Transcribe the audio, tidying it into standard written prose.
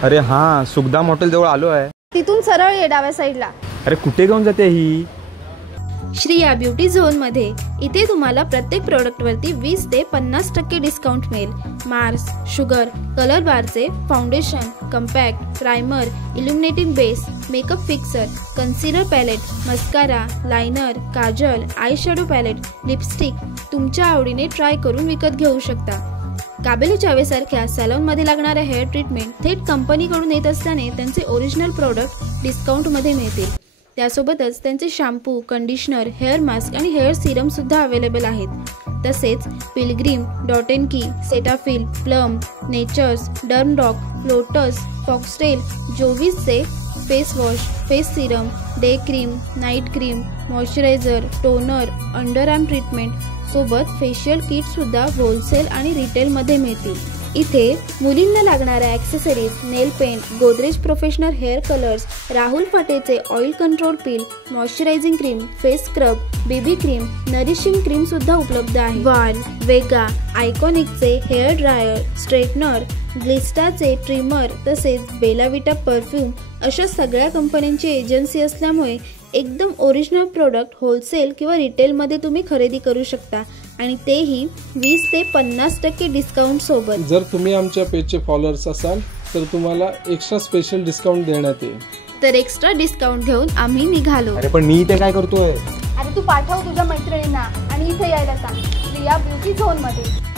अरे हाँ, सुखधाम हॉटेल जवळ आलो आहे. तिथून सरळ ये डाव्या साईडला. अरे कुठे घेऊन जाते ही? श्रिया ब्युटी झोन मध्ये इथे तुम्हाला प्रत्येक प्रोडक्ट वरती 20 ते 50% डिस्काउंट मिळेल. मार्स, शुगर, कलर बारचे foundation, compact, primer, illuminating base, makeup fixer, concealer palette, mascara, liner, kajal, eye shadow palette, lipstick तुमच्या आवडीने ट्राय करून विकत घेऊ शकता. काबेली चावे सारख्या सॅलॉनमध्ये लागणाऱ्या हेअर ट्रीटमेंट थेट कंपनीकडून येत असल्याने त्यांचे ओरिजिनल प्रोडक्ट डिस्काउंटमध्ये मिळतील. त्यासोबतच त्यांचे शॅम्पू, कंडिशनर, हेअर मास्क आणि हेअर सिरम सुद्धा अवेलेबल आहेत. तसेच Pilgrim, Dot and Key, Cetaphil, Plum, Nature's, Dermdoc, Lotus, Foxtail, जोविसचे face wash, face serum, day cream, night cream, moisturiser, toner, underarm treatment सोबत फेशियल किट सुद्धा wholesale आणि रिटेलमध्ये मिळतील. इथे मुलींना लागणाऱ्या accessories, nail paint, Godrej professional hair colours, Rahul फाटेचे oil control peel, moisturising cream, face scrub, baby cream, nourishing cream सुद्धा उपलब्ध आहे. वाल, वेगा, आयकॉनिकचे हेअर ड्रायर, स्ट्रेटनर, ग्लिस्टाचे ट्रिमर तसेच बेला विटा परफ्यूम अशा सगळ्या कंपन्यांची एजन्सी असल्यामुळे एकदम ओरिजिनल प्रोडक्ट होलसेल किंवा रिटेलमध्ये तुम्ही खरेदी करू शकता आणि तेही 20 ते 50% डिस्काउंट सोबत. जर तुम्ही आमच्या पेजचे फॉलोअर्स असाल तर तुम्हाला एक्स्ट्रा स्पेशल डिस्काउंट देण्यात येईल. तर एक्स्ट्रा डिस्काउंट घेऊन आम्ही निघालो. अरे पण मी इथे काय करतोय? अरे तू पाठव तुझ्या मैत्रिणींना आणि इथे यायला सांग श्रिया ब्युटी झोन मध्ये.